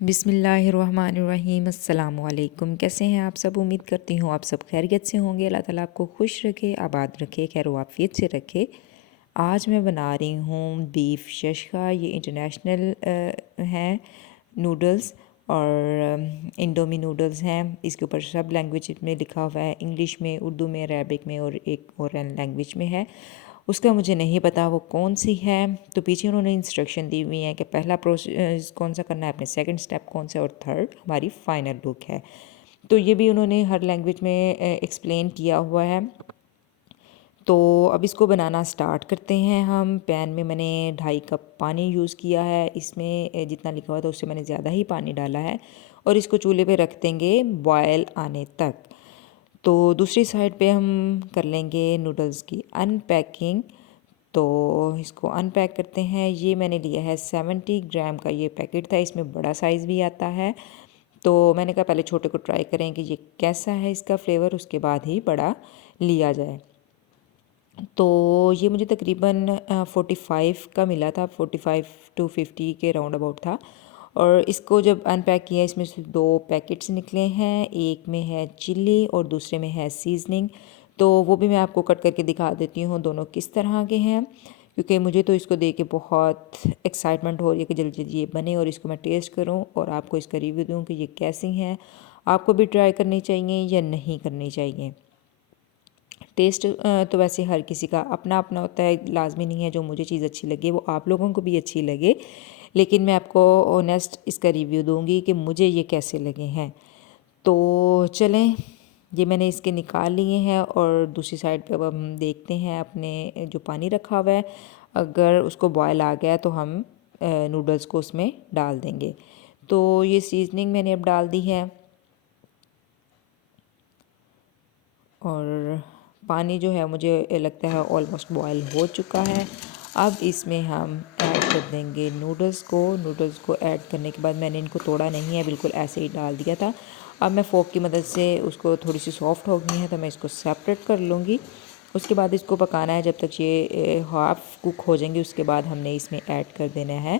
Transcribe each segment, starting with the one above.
बिस्मिल्लाहिर्रहमानिर्रहीम अस्सलाम वालेकुम। कैसे हैं आप सब? उम्मीद करती हूँ आप सब खैरियत से होंगे। अल्लाह ताला आपको खुश रखे, आबाद रखे, खैर वाफियत से रखे। आज मैं बना रही हूँ बीफ शशका। ये इंटरनेशनल हैं नूडल्स और इंडोमी नूडल्स हैं। इसके ऊपर सब लैंग्वेज में लिखा हुआ है, इंग्लिश में, उर्दू में, अरबिक में और एक और लैंग्वेज में है। उसका मुझे नहीं पता वो कौन सी है। तो पीछे उन्होंने इंस्ट्रक्शन दी हुई है कि पहला प्रोसेस कौन सा करना है, अपने सेकंड स्टेप कौन सा, और थर्ड हमारी फाइनल लुक है। तो ये भी उन्होंने हर लैंग्वेज में एक्सप्लेन किया हुआ है। तो अब इसको बनाना स्टार्ट करते हैं हम। पैन में मैंने 2.5 कप पानी यूज़ किया है। इसमें जितना लिखा हुआ था उससे मैंने ज़्यादा ही पानी डाला है और इसको चूल्हे पे रख देंगे बॉयल आने तक। तो दूसरी साइड पे हम कर लेंगे नूडल्स की अनपैकिंग। तो इसको अनपैक करते हैं। ये मैंने लिया है 70 ग्राम का ये पैकेट था, इसमें बड़ा साइज़ भी आता है। तो मैंने कहा पहले छोटे को ट्राई करें कि ये कैसा है इसका फ्लेवर, उसके बाद ही बड़ा लिया जाए। तो ये मुझे तकरीबन 45 का मिला था, 45 to 50 के राउंड अबाउट था। और इसको जब अनपैक किया इसमें से 2 पैकेट्स निकले हैं, एक में है चिल्ली और दूसरे में है सीजनिंग। तो वो भी मैं आपको कट करके दिखा देती हूँ दोनों किस तरह के हैं, क्योंकि मुझे तो इसको देख के बहुत एक्साइटमेंट हो रही है कि जल्दी जल्दी ये बने और इसको मैं टेस्ट करूँ और आपको इसका रिव्यू दूँ कि ये कैसी हैं। आपको भी ट्राई करनी चाहिए या नहीं करनी चाहिए। टेस्ट तो वैसे हर किसी का अपना अपना होता है, लाजमी नहीं है जो मुझे चीज़ अच्छी लगे वो आप लोगों को भी अच्छी लगे। लेकिन मैं आपको ऑनेस्ट इसका रिव्यू दूंगी कि मुझे ये कैसे लगे हैं। तो चलें, ये मैंने इसके निकाल लिए हैं और दूसरी साइड पे अब हम देखते हैं अपने जो पानी रखा हुआ है, अगर उसको बॉयल आ गया तो हम नूडल्स को उसमें डाल देंगे। तो ये सीजनिंग मैंने अब डाल दी है और पानी जो है मुझे लगता है ऑलमोस्ट बॉयल हो चुका है। अब इसमें हम ऐड कर देंगे नूडल्स को। नूडल्स को ऐड करने के बाद मैंने इनको तोड़ा नहीं है, बिल्कुल ऐसे ही डाल दिया था। अब मैं फोक की मदद से उसको थोड़ी सी सॉफ्ट हो गई है तो मैं इसको सेपरेट कर लूँगी। उसके बाद इसको पकाना है जब तक ये हाफ़ कुक हो जाएंगी। उसके बाद हमने इसमें ऐड कर देना है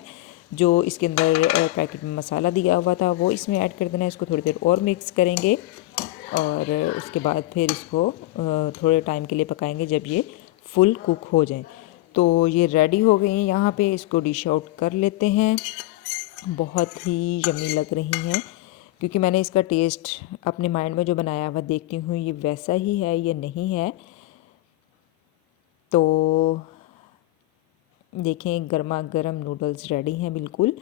जो इसके अंदर पैकेट में मसाला दिया हुआ था, वो इसमें ऐड कर देना है। इसको थोड़ी देर और मिक्स करेंगे और उसके बाद फिर इसको थोड़े टाइम के लिए पकाएंगे जब ये फुल कुक हो जाए। तो ये रेडी हो गई हैं यहाँ पे, इसको डिश आउट कर लेते हैं। बहुत ही यम्मी लग रही हैं, क्योंकि मैंने इसका टेस्ट अपने माइंड में जो बनाया हुआ देखती हूँ ये वैसा ही है या नहीं है। तो देखें, गर्मा गर्म नूडल्स रेडी हैं बिल्कुल।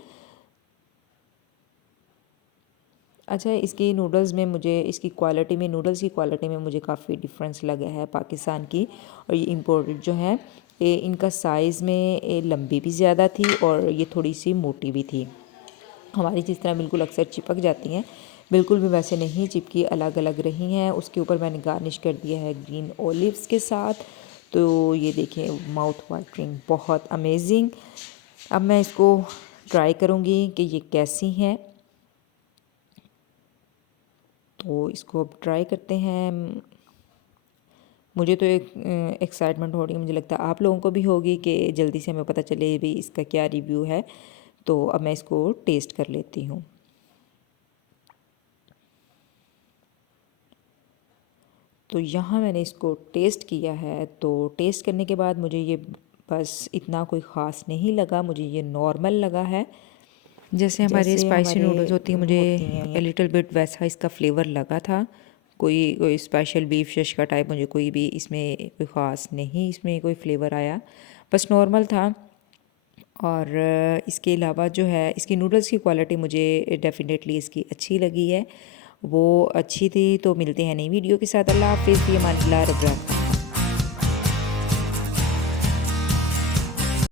अच्छा, इसकी नूडल्स में मुझे इसकी क्वालिटी में, नूडल्स की क्वालिटी में मुझे काफ़ी डिफरेंस लगा है पाकिस्तान की और ये इम्पोर्टेड जो है। ये इनका साइज़ में लंबी भी ज़्यादा थी और ये थोड़ी सी मोटी भी थी। हमारी जिस तरह बिल्कुल अक्सर चिपक जाती हैं, बिल्कुल भी वैसे नहीं चिपकी, अलग अलग रही हैं। उसके ऊपर मैंने गार्निश कर दिया है ग्रीन ओलिव्स के साथ। तो ये देखें, माउथ वाटरिंग, बहुत अमेजिंग। अब मैं इसको ट्राई करूँगी कि ये कैसी हैं। तो इसको अब ट्राई करते हैं। मुझे तो एक एक्साइटमेंट हो रही है, मुझे लगता है आप लोगों को भी होगी कि जल्दी से हमें पता चले भी इसका क्या रिव्यू है। तो अब मैं इसको टेस्ट कर लेती हूँ। तो यहाँ मैंने इसको टेस्ट किया है। तो टेस्ट करने के बाद मुझे ये बस इतना कोई ख़ास नहीं लगा, मुझे ये नॉर्मल लगा है। जैसे हमारे स्पाइसी नूडल्स होती हैं, मुझे लिटिल बिट वैसा इसका फ्लेवर लगा था। कोई स्पेशल बीफ शश का टाइप मुझे कोई भी इसमें कोई ख़ास नहीं, इसमें कोई फ्लेवर आया, बस नॉर्मल था। और इसके अलावा जो है इसकी नूडल्स की क्वालिटी मुझे डेफिनेटली इसकी अच्छी लगी है, वो अच्छी थी। तो मिलते हैं नई वीडियो के साथ। अल्लाह हाफ़िज़, फ़ी अमान अल्लाह रब्बा।